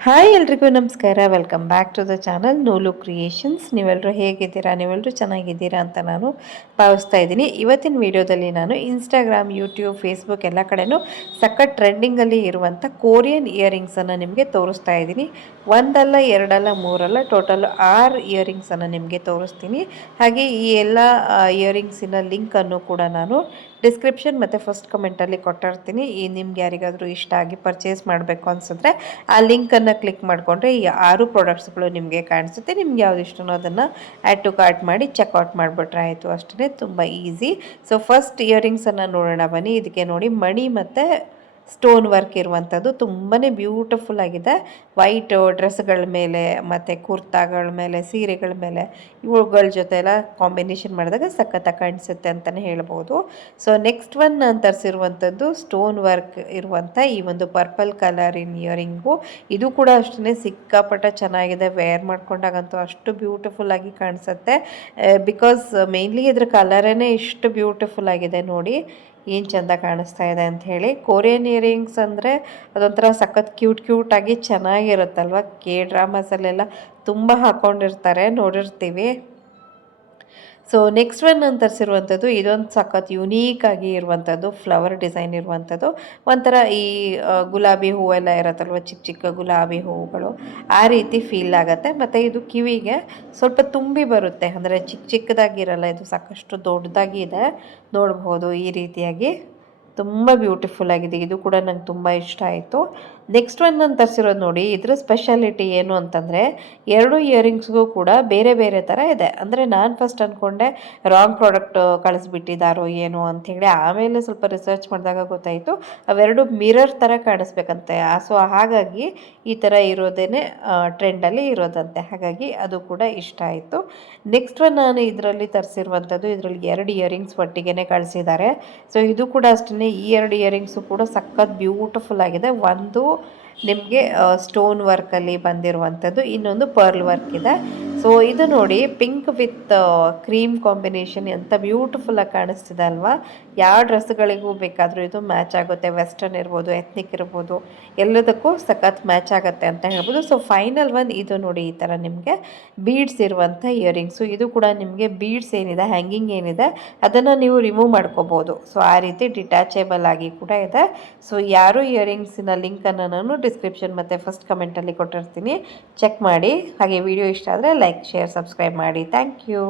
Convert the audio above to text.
Hi ಎಲ್ರಿಗೂ ನಮಸ್ಕಾರ. Welcome back to the channel Noolu creations. ನೀವೆಲ್ಲರೂ ಹೇಗಿದ್ದೀರಾ? ನೀವೆಲ್ಲರೂ ಚೆನ್ನಾಗಿದ್ದೀರಾ ಅಂತ ನಾನು ಭಾವಿಸ್ತಾ ಇದ್ದೀನಿ. ಇವತ್ತಿನ ವಿಡಿಯೋದಲ್ಲಿ ನಾನು ಇನ್ಸ್ಟಾಗ್ರಾಮ್, ಯೂಟ್ಯೂಬ್, ಫೇಸ್ಬುಕ್ ಎಲ್ಲ ಕಡೆನೂ ಸಖತ್ ಟ್ರೆಂಡಿಂಗಲ್ಲಿ ಇರುವಂಥ ಕೊರಿಯನ್ ಇಯರಿಂಗ್ಸನ್ನು ನಿಮಗೆ ತೋರಿಸ್ತಾ ಇದ್ದೀನಿ. ಒಂದಲ್ಲ, ಎರಡಲ್ಲ, ಮೂರಲ್ಲ, ಟೋಟಲ್ 6 ಇಯರಿಂಗ್ಸನ್ನು ನಿಮಗೆ ತೋರಿಸ್ತೀನಿ. ಹಾಗೆ ಈ ಎಲ್ಲ ಇಯರಿಂಗ್ಸಿನ ಲಿಂಕನ್ನು ಕೂಡ ನಾನು ಡಿಸ್ಕ್ರಿಪ್ಷನ್ ಮತ್ತು ಫಸ್ಟ್ ಕಮೆಂಟಲ್ಲಿ ಕೊಟ್ಟಿರ್ತೀನಿ. ನಿಮ್ಗೆ ಯಾರಿಗಾದರೂ ಇಷ್ಟ ಆಗಿ ಪರ್ಚೇಸ್ ಮಾಡಬೇಕು ಅನಿಸಿದ್ರೆ ಆ ಲಿಂಕನ್ನು ಕ್ಲಿಕ್ ಮಾಡಿಕೊಂಡ್ರೆ ಈ 6 ಪ್ರಾಡಕ್ಟ್ಸ್ಗಳು ನಿಮಗೆ ಕಾಣಿಸುತ್ತೆ. ನಿಮ್ಗೆ ಯಾವ್ದು ಇಷ್ಟನೋ ಅದನ್ನು ಆ್ಯಡ್ ಟು ಕಾರ್ಟ್ ಮಾಡಿ ಚೆಕ್ಔಟ್ ಮಾಡಿಬಿಟ್ರೆ ಆಯಿತು. ಅಷ್ಟೇ, ತುಂಬ ಈಸಿ. ಸೊ ಫಸ್ಟ್ ಇಯರಿಂಗ್ಸನ್ನು ನೋಡೋಣ ಬನ್ನಿ. ಇದಕ್ಕೆ ನೋಡಿ ಮಣಿ ಮತ್ತು ಸ್ಟೋನ್ ವರ್ಕ್ ಇರುವಂಥದ್ದು ತುಂಬಾ ಬ್ಯೂಟಿಫುಲ್ ಆಗಿದೆ. ವೈಟ್ ಡ್ರೆಸ್ಗಳ ಮೇಲೆ ಮತ್ತು ಕುರ್ತಾಗಳ ಮೇಲೆ, ಸೀರೆಗಳ ಮೇಲೆ ಇವುಗಳ ಜೊತೆ ಎಲ್ಲ ಕಾಂಬಿನೇಷನ್ ಮಾಡಿದಾಗ ಸಖತ್ತಾಗಿ ಕಾಣಿಸುತ್ತೆ ಅಂತಲೇ ಹೇಳ್ಬೋದು. ಸೊ ನೆಕ್ಸ್ಟ್ ಒನ್ ನಾನು ತರಿಸಿರುವಂಥದ್ದು ಸ್ಟೋನ್ ವರ್ಕ್ ಇರುವಂಥ ಈ ಒಂದು ಪರ್ಪಲ್ ಕಲರಿನ ಇಯರಿಂಗು. ಇದು ಕೂಡ ಅಷ್ಟೇ ಸಿಕ್ಕಾಪಟ್ಟ ಚೆನ್ನಾಗಿದೆ. ವೇರ್ ಮಾಡ್ಕೊಂಡಾಗಂತೂ ಅಷ್ಟು ಬ್ಯೂಟಿಫುಲ್ ಆಗಿ ಕಾಣಿಸುತ್ತೆ. ಬಿಕಾಸ್ ಮೇನ್ಲಿ ಇದ್ರ ಕಲರೇ ಇಷ್ಟು ಬ್ಯೂಟಿಫುಲ್ ಆಗಿದೆ. ನೋಡಿ ಏನು ಚೆಂದ ಕಾಣಿಸ್ತಾ ಇದೆ ಅಂತ ಹೇಳಿ. ಕೊರಿಯನ್ ಇಯರಿಂಗ್ಸ್ ಅಂದರೆ ಅದೊಂಥರ ಸಖತ್ ಕ್ಯೂಟಾಗಿ ಚೆನ್ನಾಗಿರುತ್ತಲ್ವ. ಡ್ರಾಮಾಸಲ್ಲೆಲ್ಲ ತುಂಬ ಹಾಕ್ಕೊಂಡಿರ್ತಾರೆ, ನೋಡಿರ್ತೀವಿ. ಸೊ ನೆಕ್ಸ್ಟ್ ಒನ್ ನಾನು ತರಿಸಿರುವಂಥದ್ದು ಇದೊಂದು ಸಖತ್ ಯುನೀಕಾಗಿ ಇರುವಂಥದ್ದು ಫ್ಲವರ್ ಡಿಸೈನ್ ಇರುವಂಥದ್ದು. ಒಂಥರ ಈ ಗುಲಾಬಿ ಹೂವೆಲ್ಲ ಇರುತ್ತಲ್ವ, ಚಿಕ್ಕ ಚಿಕ್ಕ ಗುಲಾಬಿ ಹೂವುಗಳು, ಆ ರೀತಿ ಫೀಲ್ ಆಗುತ್ತೆ. ಮತ್ತು ಇದು ಕಿವಿಗೆ ಸ್ವಲ್ಪ ತುಂಬಿ ಬರುತ್ತೆ, ಅಂದರೆ ಚಿಕ್ಕ ಚಿಕ್ಕದಾಗಿರಲ್ಲ, ಇದು ಸಾಕಷ್ಟು ದೊಡ್ಡದಾಗಿ ಇದೆ. ನೋಡ್ಬೋದು ಈ ರೀತಿಯಾಗಿ ತುಂಬ ಬ್ಯೂಟಿಫುಲ್ ಆಗಿದೆ. ಇದು ಕೂಡ ನಂಗೆ ತುಂಬ ಇಷ್ಟ ಆಯಿತು. ನೆಕ್ಸ್ಟ್ ಒನ್ ನಾನು ತರಿಸಿರೋದು ನೋಡಿ, ಇದ್ರ ಸ್ಪೆಷಾಲಿಟಿ ಏನು ಅಂತಂದರೆ 2 ಇಯರಿಂಗ್ಸ್ಗೂ ಕೂಡ ಬೇರೆ ಬೇರೆ ಥರ ಇದೆ. ಅಂದರೆ ನಾನು ಫಸ್ಟ್ ಅಂದ್ಕೊಂಡೆ ರಾಂಗ್ ಪ್ರಾಡಕ್ಟ್ ಕಳಿಸ್ಬಿಟ್ಟಿದ್ದಾರೋ ಏನೋ ಅಂಥೇಳಿ. ಆಮೇಲೆ ಸ್ವಲ್ಪ ರಿಸರ್ಚ್ ಮಾಡಿದಾಗ ಗೊತ್ತಾಯಿತು ಅವೆರಡು ಮಿರರ್ ಥರ ಕಾಣಿಸ್ಬೇಕಂತೆ. ಸೊ ಹಾಗಾಗಿ ಈ ಥರ ಇರೋದೇ ಟ್ರೆಂಡಲ್ಲಿ ಇರೋದಂತೆ. ಹಾಗಾಗಿ ಅದು ಕೂಡ ಇಷ್ಟ ಆಯಿತು. ನೆಕ್ಸ್ಟ್ ಒನ್ ನಾನು ಇದರಲ್ಲಿ ತರಿಸಿರುವಂಥದ್ದು, ಇದರಲ್ಲಿ 2 ಇಯರಿಂಗ್ಸ್ ಒಟ್ಟಿಗೆ ಕಳಿಸಿದ್ದಾರೆ. ಸೊ ಇದು ಕೂಡ ಅಷ್ಟೇ, ಈ 2 ಇಯರಿಂಗ್ಸು ಕೂಡ ಸಖತ್ ಬ್ಯೂಟಿಫುಲ್ ಆಗಿದೆ. ಒಂದು ನಿಮಗೆ ಸ್ಟೋನ್ ವರ್ಕಲ್ಲಿ ಬಂದಿರುವಂಥದ್ದು, ಇನ್ನೊಂದು ಪರ್ಲ್ ವರ್ಕ್ ಇದೆ. ಸೊ ಇದು ನೋಡಿ ಪಿಂಕ್ ವಿತ್ ಕ್ರೀಮ್ ಕಾಂಬಿನೇಷನ್ ಎಂಥ ಬ್ಯೂಟಿಫುಲ್ಲಾಗಿ ಕಾಣಿಸ್ತಿದೆ ಅಲ್ವಾ. ಯಾವ ಡ್ರೆಸ್ಗಳಿಗೂ ಬೇಕಾದರೂ ಇದು ಮ್ಯಾಚ್ ಆಗುತ್ತೆ. ವೆಸ್ಟರ್ನ್ ಇರ್ಬೋದು, ಎತ್ನಿಕ್ ಇರ್ಬೋದು, ಎಲ್ಲದಕ್ಕೂ ಸಖತ್ ಮ್ಯಾಚ್ ಆಗುತ್ತೆ ಅಂತ ಹೇಳ್ಬೋದು. ಸೊ ಫೈನಲ್ ಒನ್ ಇದು ನೋಡಿ, ಈ ಥರ ನಿಮಗೆ ಬೀಡ್ಸ್ ಇರುವಂಥ ಇಯರಿಂಗ್ಸು. ಇದು ಕೂಡ ನಿಮಗೆ ಬೀಡ್ಸ್ ಏನಿದೆ, ಹ್ಯಾಂಗಿಂಗ್ ಏನಿದೆ, ಅದನ್ನು ನೀವು ರಿಮೂವ್ ಮಾಡ್ಕೋಬೋದು. ಸೊ ಆ ರೀತಿ ಡಿಟ್ಯಾಚೇಬಲ್ ಆಗಿ ಕೂಡ ಇದೆ. ಸೊ ಯಾರು ಇಯರಿಂಗ್ಸಿನ ಲಿಂಕನ್ನು ನಾನು ಡಿಸ್ಕ್ರಿಪ್ಷನ್ ಮತ್ತು ಫಸ್ಟ್ ಕಮೆಂಟಲ್ಲಿ ಕೊಟ್ಟಿರ್ತೀನಿ, ಚೆಕ್ ಮಾಡಿ. ಹಾಗೆ ವಿಡಿಯೋ ಇಷ್ಟ ಆದರೆ ಲೈಕ್, ಶೇರ್, ಸಬ್ಸ್ಕ್ರೈಬ್ ಮಾಡಿ. Thank you.